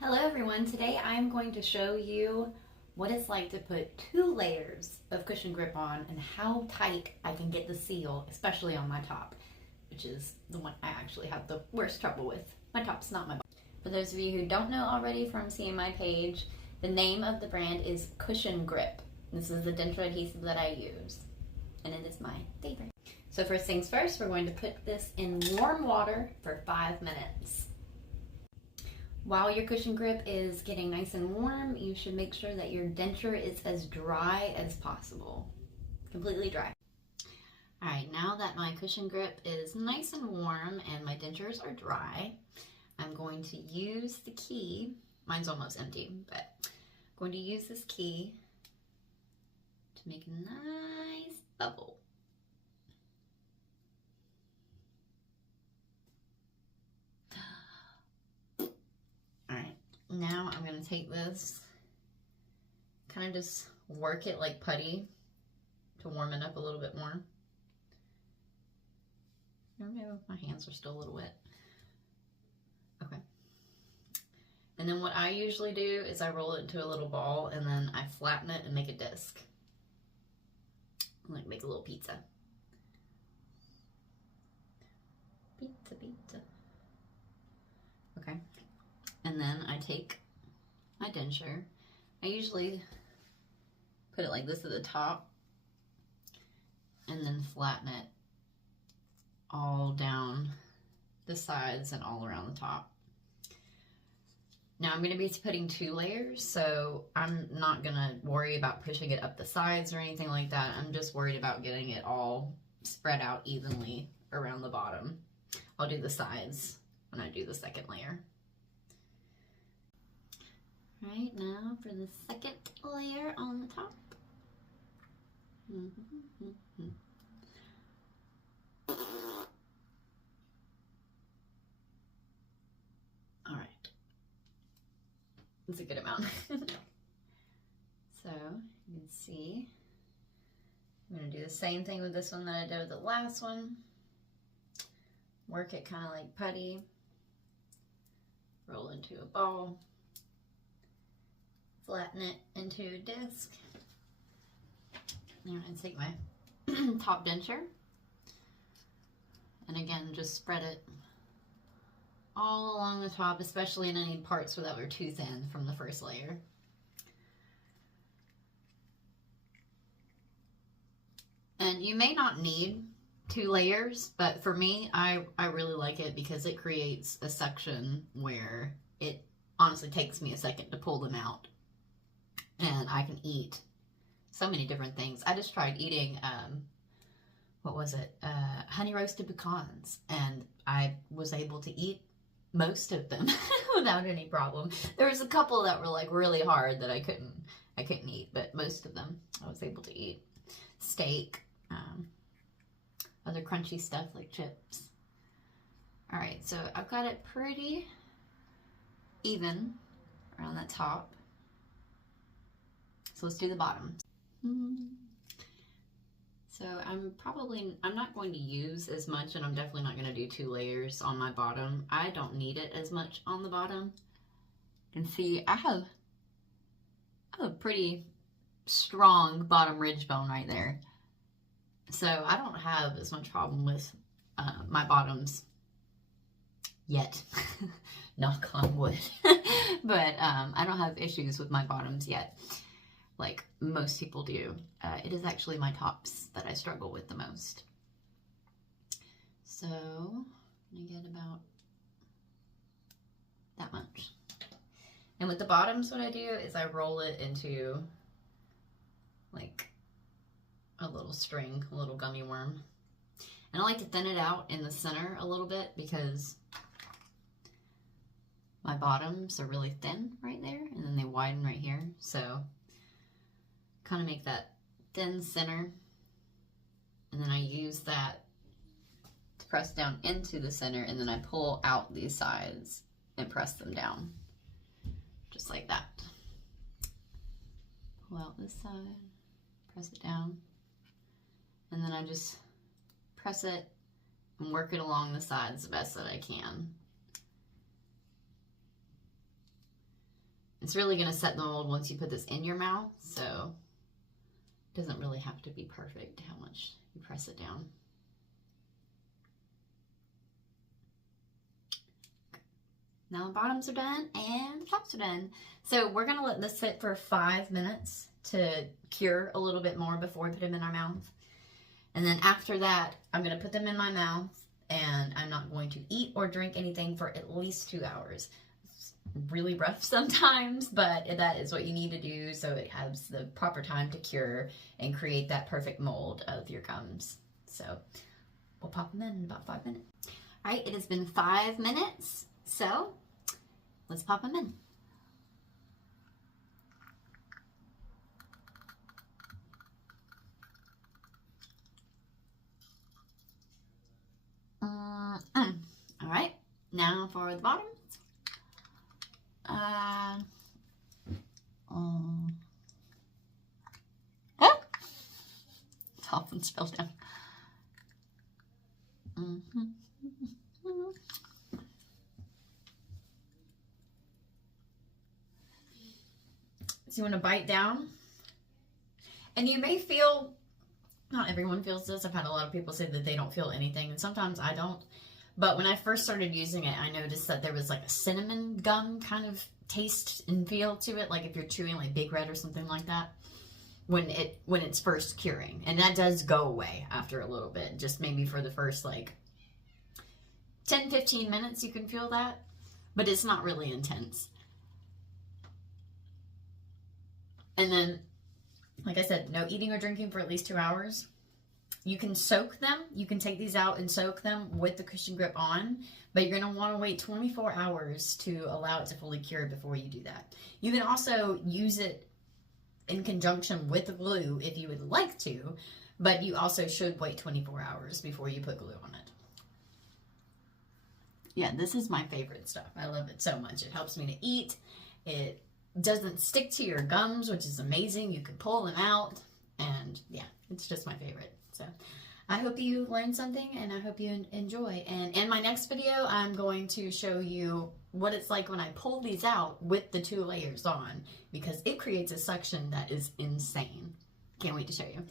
Hello everyone, today I'm going to show you what it's like to put 2 layers of cushion grip on and how tight I can get the seal, especially on my top, which is the one I actually have the worst trouble with. My top's not my bottom. For those of you who don't know already from seeing my page, the name of the brand is Cushion Grip. This is the denture adhesive that I use, and it is my favorite. So first things first, we're going to put this in warm water for 5 minutes. While your cushion grip is getting nice and warm, you should make sure that your denture is as dry as possible. Completely dry. Alright, now that my cushion grip is nice and warm and my dentures are dry, I'm going to use the key. Mine's almost empty, but I'm going to use this key to make a nice bubble. Now I'm going to take this, kind of just work it like putty to warm it up a little bit more. I don't know if my hands are still a little wet. Okay. And then what I usually do is I roll it into a little ball and then I flatten it and make a disc. Like make a little pizza. Pizza, pizza. Okay. And then I take my denture. I usually put it like this at the top and then flatten it all down the sides and all around the top. Now I'm going to be putting 2 layers, so I'm not going to worry about pushing it up the sides or anything like that. I'm just worried about getting it all spread out evenly around the bottom. I'll do the sides when I do the second layer. Right, now for the second layer on the top. All right, that's a good amount. So you can see, I'm gonna do the same thing with this one that I did with the last one. Work it kind of like putty, roll into a ball. Flatten it into a disc. I'm going to take my top denture and again just spread it all along the top, especially in any parts that were too thin from the first layer. And you may not need 2 layers, but for me, I really like it because it creates a section where it honestly takes me a second to pull them out. And I can eat so many different things. I just tried eating, what was it? Honey roasted pecans. And I was able to eat most of them without any problem. There was a couple that were like really hard that I couldn't eat, but most of them I was able to eat. Steak, other crunchy stuff like chips. All right, so I've got it pretty even around the top. So let's do the bottom. So I'm not going to use as much, and I'm definitely not going to do 2 layers on my bottom. I don't need it as much on the bottom. You can see I have a pretty strong bottom ridge bone right there. So I don't have as much problem with my bottoms yet. Knock on wood. But I don't have issues with my bottoms yet, like most people do. It is actually my tops that I struggle with the most. So I'm gonna get about that much. And with the bottoms, what I do is I roll it into like a little string, a little gummy worm. And I like to thin it out in the center a little bit because my bottoms are really thin right there and then they widen right here. So kind of make that thin center, and then I use that to press down into the center, and then I pull out these sides and press them down just like that. Pull out this side, press it down, and then I just press it and work it along the sides the best that I can. It's really going to set the mold once you put this in your mouth, so it doesn't really have to be perfect how much you press it down. Now the bottoms are done and the tops are done. So we're going to let this sit for 5 minutes to cure a little bit more before we put them in our mouth. And then after that, I'm going to put them in my mouth, and I'm not going to eat or drink anything for at least 2 hours. It's really rough sometimes, but that is what you need to do so it has the proper time to cure and create that perfect mold of your gums. So we'll pop them in about 5 minutes. All right, it has been 5 minutes, so let's pop them in. All right, now for the bottom. Oh, top one spilled down. So you want to bite down, and you may feel, not everyone feels this. I've had a lot of people say that they don't feel anything, and sometimes I don't. But when I first started using it, I noticed that there was like a cinnamon gum kind of taste and feel to it, like if you're chewing like Big Red or something like that, when it's first curing. And that does go away after a little bit, just maybe for the first like 10-15 minutes you can feel that, but it's not really intense. And then, like I said, no eating or drinking for at least 2 hours. You can soak them. You can take these out and soak them with the cushion grip on, but you're going to want to wait 24 hours to allow it to fully cure before you do that. You can also use it in conjunction with the glue if you would like to, but you also should wait 24 hours before you put glue on it. Yeah, this is my favorite stuff. I love it so much. It helps me to eat. It doesn't stick to your gums, which is amazing. You can pull them out, and yeah, it's just my favorite. So I hope you learned something, and I hope you enjoy. And in my next video, I'm going to show you what it's like when I pull these out with the 2 layers on, because it creates a suction that is insane. Can't wait to show you.